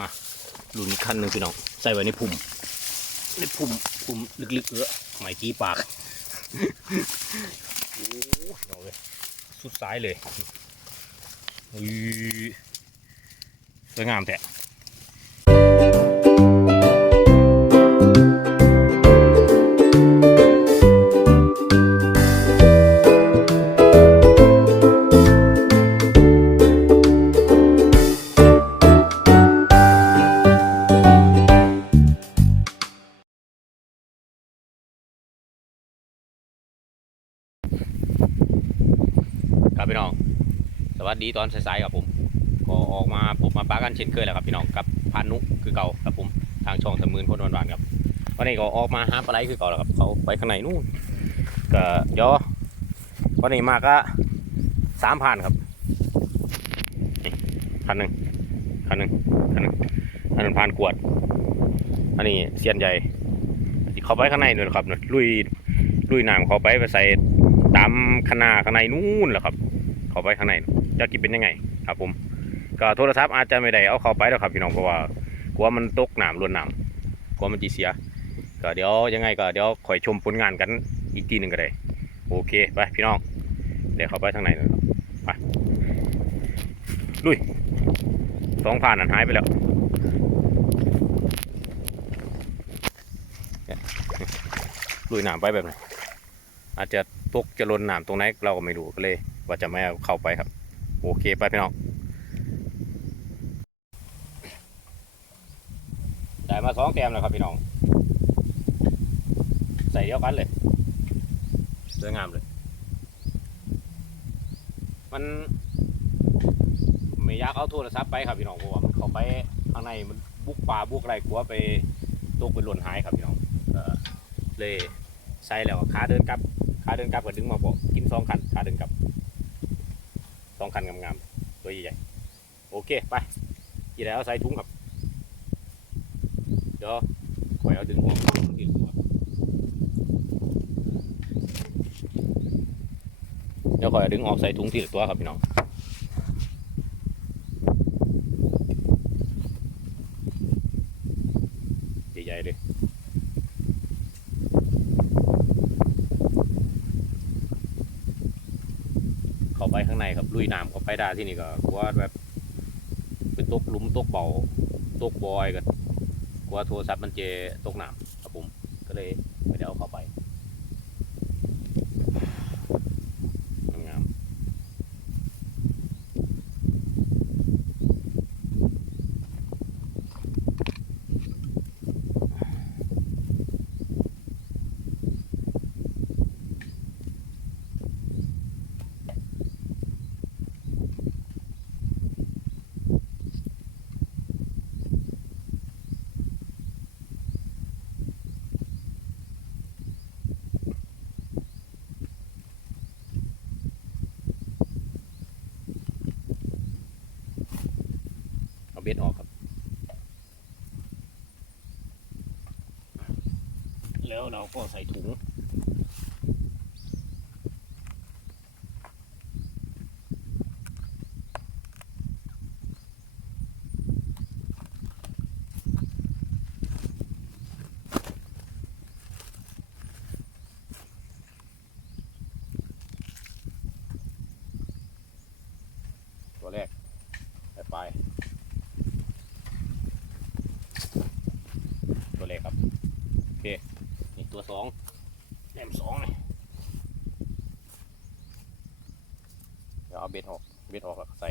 มาลุนอีกคันหนึ่งพี่น้องใส่ไว้ในพุ่มในพุ่มพุ่มลึกๆเออไม้ตีปากโอ้ยเอาเลยสุดซ้ายเลยอุ้ยสวยงามแต่ ครับพี่น้อง สวัสดีตอนสายๆครับผม ก็ออกมาผมมาปากันเช่นเคยแหละครับพี่น้องกับพานุคือเก่าครับผมทางช่องสมืนคนหวานๆครับวันนี้ก็ออกมาหาปลาไหลคือเก่าแล้วครับเขาไปข้างในนู่นก็เดี๋ยววันนี้มาก็สามพันครับพันหนึ่งพันหนึ่งพันหนึ่งพันหนึ่งพันขวด อันนี้เซียนใหญ่เขาไปข้างในนู่นครับลุยลุยน้ำเขาไปไปใส่ตามคณาข้างในนู่นแหละครับ เข้าไปข้างในจะกินเป็นยังไงครับผมก็โทรศัพท์อาจจะไม่ได้เอาเข้าไปแล้วครับพี่น้องเพราะว่ากลัวมันตกหน้ำล้วนหน้ำกลัวมันจีเสีย ก็เดี๋ยวยังไงก็เดี๋ยวคอยชมผลงานกันอีกทีหนึ่งก็ได้โอเคไปพี่น้องเดี๋ยวเข้าไปทางในนะครับไปลุยสองผ่านอันหายไปแล้วลุยหน้ำไปแบบไหนอาจจะตกจะลนหน้ำตรงไหนเราก็ไม่รู้ก็เลย ว่าจะไม่เอาเข้าไปครับ โอเคไปพี่น้องได้มาสองแต้มแล้วครับพี่น้อง ใส่เดียวกันเลยสวยงามเลย มันไม่อยากเอาโทรศัพท์ไปครับพี่น้องเพราะว่ามันเข้าไปข้างในมันบุกป่าบุกอะไรกลัวไปตกไปหล่นหายครับพี่น้องเลยใส่แล้วขาเดินกลับขาเดินกลับก็ดึงมาบอกกินสองคันขาเดินกลับ องคันงามๆตัวใหญ่ๆโอเคไปยี่แล้วใส่ถุงครับเดี๋ยวข่อยเอาดึงออกดึงออกเดี๋ยวข่อยเอาดึงออกใส่ถุงทีละตัวครับพี่น้องใหญ่ๆเลย เข้าไปข้างในครับลุ ยน้ำเข้าไปได้ที่นี่ก็กลัวแบบเป็นตกหลุมตกเบาตกบอยกันกลัวโทรศัพท์มันเจตกน้ำครับผมก็เลยไม่ได้เอาเข้าไปงาม เบ็ดออกครับ แล้วเราก็ใส่ถุง ตัวแรกไปไปตัวแรกครับ โอเค นี่ตัว สองแหลมสองเลยเดี๋ยวเอาเบ็ดออก เบ็ดออกแล้วใส่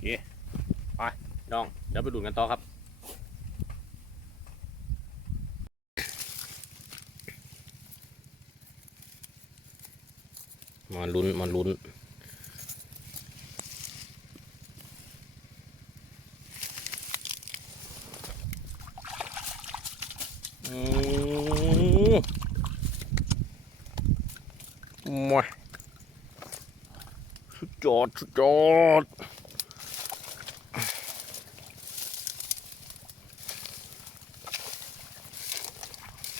เค ไปน้อง เดี๋ยวไปดูกันต่อครับ มาลุ้น มาลุ้นมาสุดยอดสุดยอด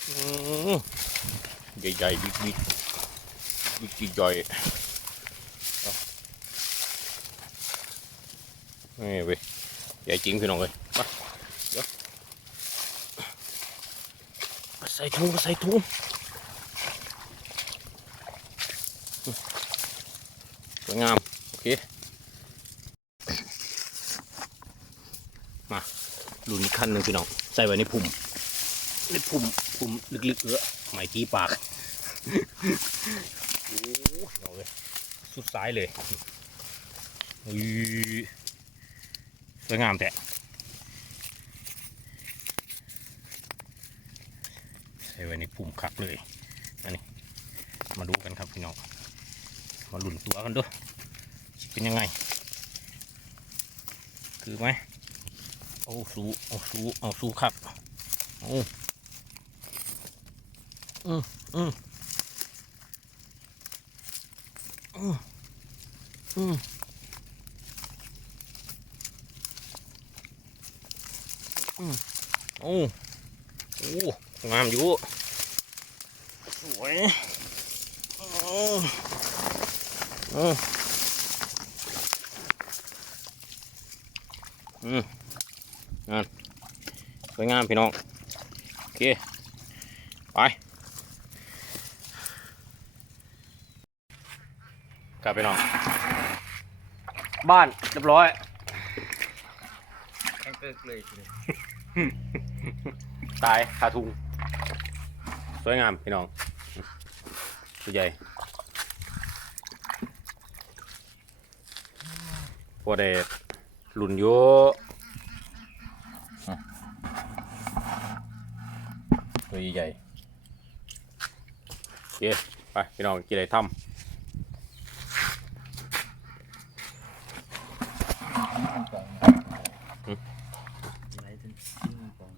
อืม ใหญ่ๆบิ๊กบิ๊กบิ๊กใหญ่เอานี่เว้ยใหญ่จริงพี่น้องเลยมาเดี๋ยวใส่ถุงใส่ถุงสวยงาม โอเค มาลุนขั้นหนึ่งพี่น้อง ใส่ไว้ในพุ่มในพุ่มพุ่มลึกๆเออไม่กี้ปาก โอ้ยเอาเลยสุดซ้ายเลยอุ้ยสวยงามแต่ใส่ไว้ในปุ่มคักเลยอันนี้มาดูกันครับพี่น้องมาหลุนตัวกันด้วยเป็นยังไง คือไหมเอาสูเอาสูเอาสูคักเอาอืมอืม อืมอืมอืมโอ้โอ้งามอยู่ สวยโอ้โอ้อืมงานสวยงามพี่น้อง โอเค ไป กลับไปนอนบ้านเรียบร้อย แข่งเกิกเลยทีเดียวตายคาทุง สวยงามพี่น้องตัวใหญ่พอได้หลุนอยู่ตัวใหญ่โอเคไปพี่น้องกินอะไรทำ ไหลจนชิ้นกอง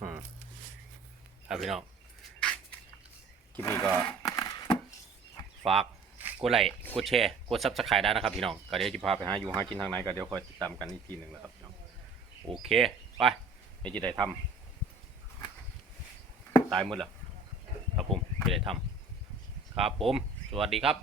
อืม ครับพี่น้อง คลิปนี้ก็ ฝากกดไลค์กดแชร์กดซับสไครต์ได้นะครับพี่น้อง ก็เดี๋ยวจะพาไปหาอยู่หากินทางไหนก็เดี๋ยวคอยติดตามกันอีกทีหนึ่งนะครับพี่น้อง โอเค ไปไม่จะได้ทำตายหมดแล้วครับผมจะได้ทำครับผม สวัสดีครับ